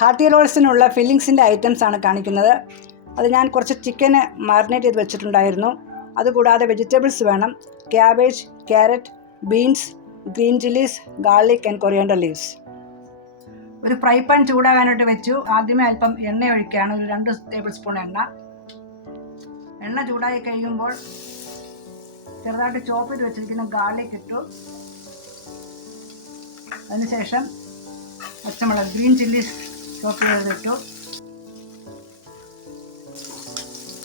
Hearty റോൾസിനുള്ള ഫില്ലിങ്സിൻ്റെ items ആണ് കാണിക്കുന്നത്. അത് ഞാൻ കുറച്ച് ചിക്കന് മാറിനേറ്റ് ചെയ്ത് വെച്ചിട്ടുണ്ടായിരുന്നു. അതുകൂടാതെ വെജിറ്റബിൾസ് വേണം: cabbage, carrot, beans, green chillies, garlic and coriander leaves. ഒരു ഫ്രൈ പാൻ ചൂടാകാനായിട്ട് വെച്ചു. ആദ്യമേ അല്പം എണ്ണ ഒഴിക്കുകയാണ്, ഒരു 2 ടേബിൾ സ്പൂൺ എണ്ണ. എണ്ണ ചൂടായി കഴിയുമ്പോൾ ചെറുതായിട്ട് ചോപ്പ് ചെയ്ത് വെച്ചിരിക്കുന്ന ഗാർലിക് ഇട്ടു. അതിനുശേഷം പച്ചമുളക്, ഗ്രീൻ ചില്ലീസ് ചോപ്പ് ചെയ്തിട്ടു.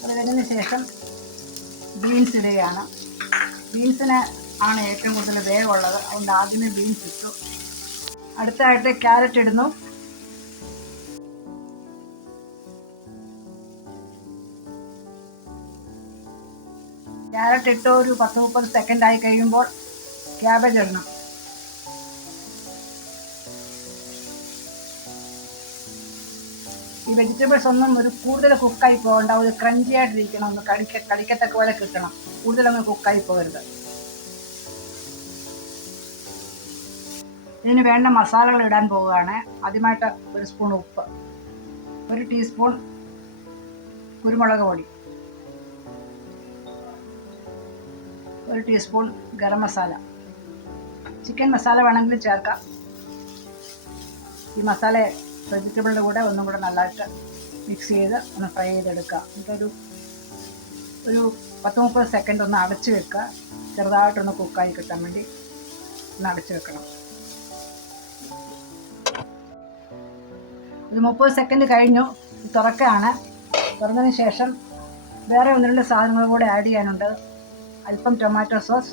അത് കഴിഞ്ഞതിന് ശേഷം ബീൻസ് ഇടുകയാണ്. ബീൻസിന് ആണ് ഏറ്റവും കൂടുതൽ വേഗമുള്ളത്, അതുകൊണ്ട് ആദ്യമേ ബീൻസ് ഇട്ടു. അടുത്തായിട്ട് ക്യാരറ്റ് ഇടുന്നു. ക്യാരറ്റ് ഇട്ട് ഒരു 10-30 സെക്കൻഡ് ആയി കഴിയുമ്പോൾ ക്യാബേജ് ഇടണം. ഈ വെജിറ്റബിൾസ് ഒന്നും ഒരു കൂടുതൽ കുക്കായി പോകണ്ട, ഒരു ക്രഞ്ചി ആയിട്ടിരിക്കണം, ഒന്ന് കടിക്കത്തക്ക പോലെ കിട്ടണം. കൂടുതലൊന്നും കുക്കായി പോകരുത്. ഇതിന് വേണ്ട മസാലകൾ ഇടാൻ പോവുകയാണ്. ആദ്യമായിട്ട് 1 സ്പൂൺ ഉപ്പ്, 1 ടീസ്പൂൺ കുരുമുളക് പൊടി, 1 ടീസ്പൂൺ ഗരം മസാല. ചിക്കൻ മസാല വേണമെങ്കിൽ ചേർക്കാം. ഈ മസാല വെജിറ്റബിളിൻ്റെ കൂടെ ഒന്നും കൂടെ നല്ലതായിട്ട് മിക്സ് ചെയ്ത് ഒന്ന് ഫ്രൈ ചെയ്തെടുക്കുക. എന്നിട്ടൊരു 10-30 സെക്കൻഡ് ഒന്ന് അടച്ചു വെക്കുക. ചെറുതായിട്ടൊന്ന് കുക്കായി കിട്ടാൻ വേണ്ടി ഒന്ന് അടച്ചു വെക്കണം. ഒരു 30 സെക്കൻഡ് കഴിഞ്ഞു. തുറക്കുകയാണ്. തുറന്നതിന് ശേഷം വേറെ 1-2 സാധനങ്ങൾ കൂടെ ആഡ് ചെയ്യാനുണ്ട്. അല്പം ടൊമാറ്റോ സോസ്,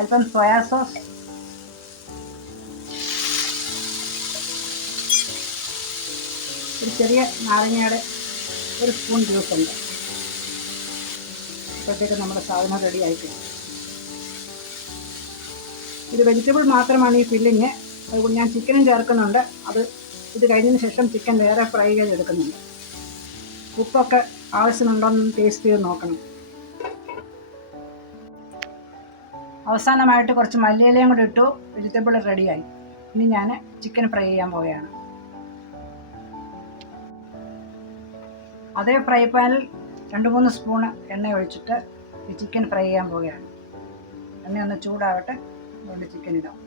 അല്പം സോയാ സോസ്, ഒരു ചെറിയ നാരങ്ങയുടെ 1 സ്പൂൺ ജ്യൂസ് ഉണ്ട്. ഇപ്പോഴത്തേക്ക് നമ്മുടെ സാധനം റെഡി ആയിട്ടുണ്ട്. ഇത് വെജിറ്റബിൾ മാത്രമാണ് ഈ ഫില്ലിങ്. അതുകൊണ്ട് ഞാൻ ചിക്കനും ചേർക്കുന്നുണ്ട്. ഇത് കഴിഞ്ഞതിന് ശേഷം ചിക്കൻ വേറെ ഫ്രൈ ചെയ്തെടുക്കുന്നുണ്ട്. ഉപ്പൊക്കെ ആവശ്യമുണ്ടോയെന്ന് ടേസ്റ്റ് ചെയ്ത് നോക്കണം. അവസാനമായിട്ട് കുറച്ച് മല്ലിയിലയും കൂടി ഇട്ടു. വെജിറ്റബിൾ റെഡിയായി. ഇനി ഞാൻ ചിക്കൻ ഫ്രൈ ചെയ്യാൻ പോവുകയാണ്. അതേ ഫ്രൈ പാനിൽ 2-3 സ്പൂൺ എണ്ണ ഒഴിച്ചിട്ട് ഈ ചിക്കൻ ഫ്രൈ ചെയ്യാൻ പോവുകയാണ്. എണ്ണ ഒന്ന് ചൂടാവട്ടെ, അതുകൊണ്ട് ചിക്കൻ ഇടാം.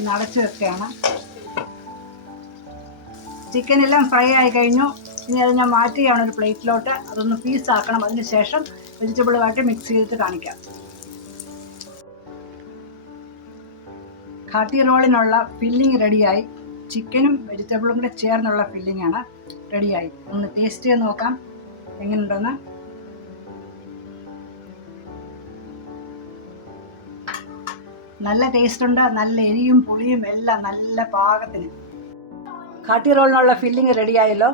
ഒന്ന് അടച്ചു വെക്കുകയാണ്. ചിക്കൻ എല്ലാം ഫ്രൈ ആയി കഴിഞ്ഞു. ഇനി അത് ഞാൻ മാറ്റുകയാണ് ഒരു പ്ലേറ്റിലോട്ട്. അതൊന്ന് പീസാക്കണം. അതിന് ശേഷം വെജിറ്റബിളുമായിട്ട് മിക്സ് ചെയ്തിട്ട് കാണിക്കാം. ഹാർട്ടി റോളിനുള്ള ഫില്ലിങ് റെഡിയായി. ചിക്കനും വെജിറ്റബിളും കൂടെ ചേർന്നുള്ള ഫില്ലിംഗ് ആണ് റെഡിയായി. ഒന്ന് ടേസ്റ്റ് ചെയ്ത് നോക്കാം എങ്ങനെയുണ്ടെന്ന്. നല്ല ടേസ്റ്റ് ഉണ്ട്. നല്ല എരിയും പുളിയും എല്ലാം നല്ല പാകത്തിന്. ഹാർട്ടി റോളിനുള്ള ഫില്ലിങ് റെഡിയായല്ലോ.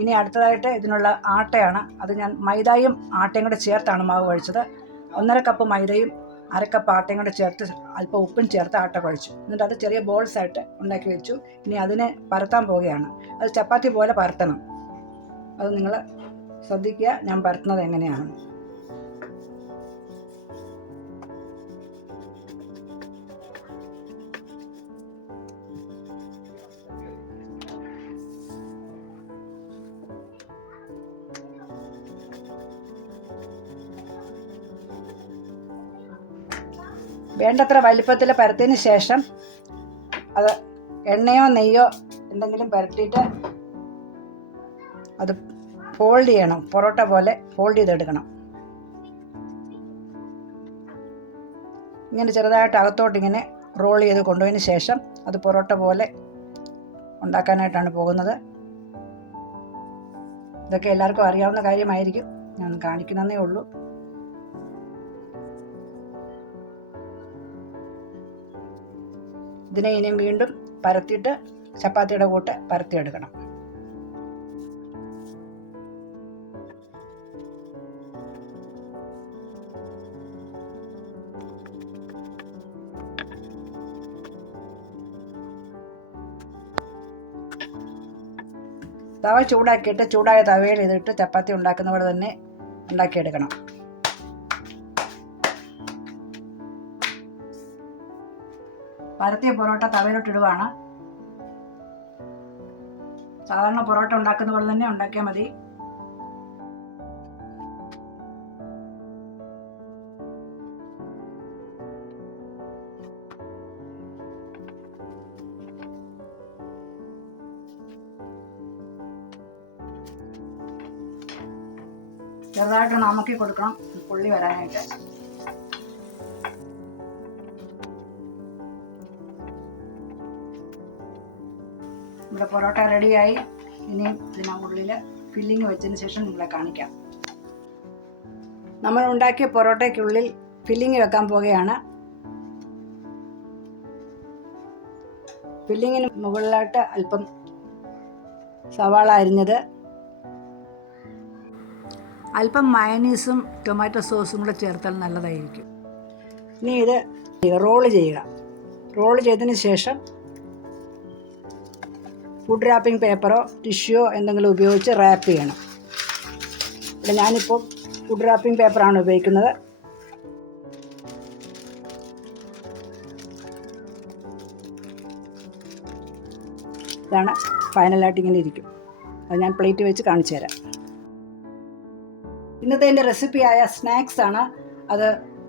ഇനി അടുത്തതായിട്ട് ഇതിനുള്ള ആട്ടയാണ്. അത് ഞാൻ മൈദയും ആട്ടയും കൂടെ ചേർത്താണ് മാവ് കുഴച്ചത്. 1.5 കപ്പ് മൈദയും 1/2 കപ്പ് ആട്ടയും കൂടെ ചേർത്ത് അല്പം ഉപ്പും ചേർത്ത് ആട്ട കുഴച്ചു. എന്നിട്ട് അത് ചെറിയ ബോൾസ് ആയിട്ട് ഉണ്ടാക്കി വെച്ചു. ഇനി അതിനെ പരത്താൻ പോവുകയാണ്. അത് ചപ്പാത്തി പോലെ പരത്തണം. അത് നിങ്ങൾ ശ്രദ്ധിക്കുക ഞാൻ പരത്തുന്നത് എങ്ങനെയാണ്. വേണ്ടത്ര വലിപ്പത്തിൽ പരത്തിയതിന് ശേഷം അത് എണ്ണയോ നെയ്യോ എന്തെങ്കിലും പരത്തിയിട്ട് അത് ഫോൾഡ് ചെയ്യണം. പൊറോട്ട പോലെ ഫോൾഡ് ചെയ്തെടുക്കണം. ഇങ്ങനെ ചെറുതായിട്ട് അകത്തോട്ട് ഇങ്ങനെ റോൾ ചെയ്ത് കൊണ്ടുപോയതിന് ശേഷം അത് പൊറോട്ട പോലെ ഉണ്ടാക്കാനായിട്ടാണ് പോകുന്നത്. ഇതൊക്കെ എല്ലാവർക്കും അറിയാവുന്ന കാര്യമായിരിക്കും. ഞാൻ കാണിക്കുന്നതേ ഉള്ളൂ. ഇതിനെ ഇനിയും വീണ്ടും പരത്തിയിട്ട് ചപ്പാത്തിയുടെ കൂട്ട് പരത്തിയെടുക്കണം. തവ ചൂടാക്കിയിട്ട് ചൂടായ തവയിൽ ഇതിട്ട് ചപ്പാത്തി ഉണ്ടാക്കുന്ന പോലെ തന്നെ ഉണ്ടാക്കിയെടുക്കണം. പരത്തിയ പൊറോട്ട തവയിലോട്ടിടുവാണ്. സാധാരണ പൊറോട്ട ഉണ്ടാക്കുന്ന പോലെ തന്നെ ഉണ്ടാക്കിയാൽ മതി. ചെറുതായിട്ട് അമക്കി കൊടുക്കണം പൊള്ളി വരാനായിട്ട്. നമ്മുടെ പൊറോട്ട റെഡിയായി. ഇനി ഇതിനുള്ളിൽ ഫില്ലിങ് വെച്ചതിന് ശേഷം നിങ്ങളെ കാണിക്കാം. നമ്മൾ ഉണ്ടാക്കിയ പൊറോട്ടയ്ക്കുള്ളിൽ ഫില്ലിങ് വെക്കാൻ പോവുകയാണ്. ഫില്ലിങ്ങിന് മുകളിലായിട്ട് അല്പം സവാള അരിഞ്ഞത്, അല്പം മയനീസും ടൊമാറ്റോ സോസും കൂടെ ചേർത്താൽ നല്ലതായിരിക്കും. ഇനി ഇത് റോള് ചെയ്യുക. റോള് ചെയ്തതിന് ശേഷം ഫുഡ് റാപ്പിംഗ് പേപ്പറോ ടിഷ്യൂയോ എന്തെങ്കിലും ഉപയോഗിച്ച് റാപ്പ് ചെയ്യണം. ഇവിടെ ഞാനിപ്പോൾ ഫുഡ് റാപ്പിംഗ് പേപ്പറാണ് ഉപയോഗിക്കുന്നത്. ഇതാണ് ഫൈനലായിട്ട് ഇങ്ങനെ ഇരിക്കും. അത് ഞാൻ പ്ലേറ്റ് വെച്ച് കാണിച്ചു തരാം. ഇന്നത്തെ എൻ്റെ റെസിപ്പിയായ സ്നാക്സ് ആണ്. അത്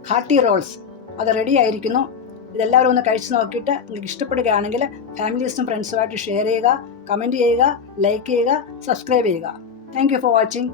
ഹാർട്ടി റോൾസ്. അത് റെഡി ആയിരിക്കുന്നു. ഇതെല്ലാവരും ഒന്ന് കഴിച്ച് നോക്കിയിട്ട് നിങ്ങൾക്ക് ഇഷ്ടപ്പെടുകയാണെങ്കിൽ ഫാമിലീസും ഫ്രണ്ട്സുമായിട്ട് ഷെയർ ചെയ്യുക, കമൻറ്റ് ചെയ്യുക, ലൈക്ക് ചെയ്യുക, സബ്സ്ക്രൈബ് ചെയ്യുക. Thank you for watching.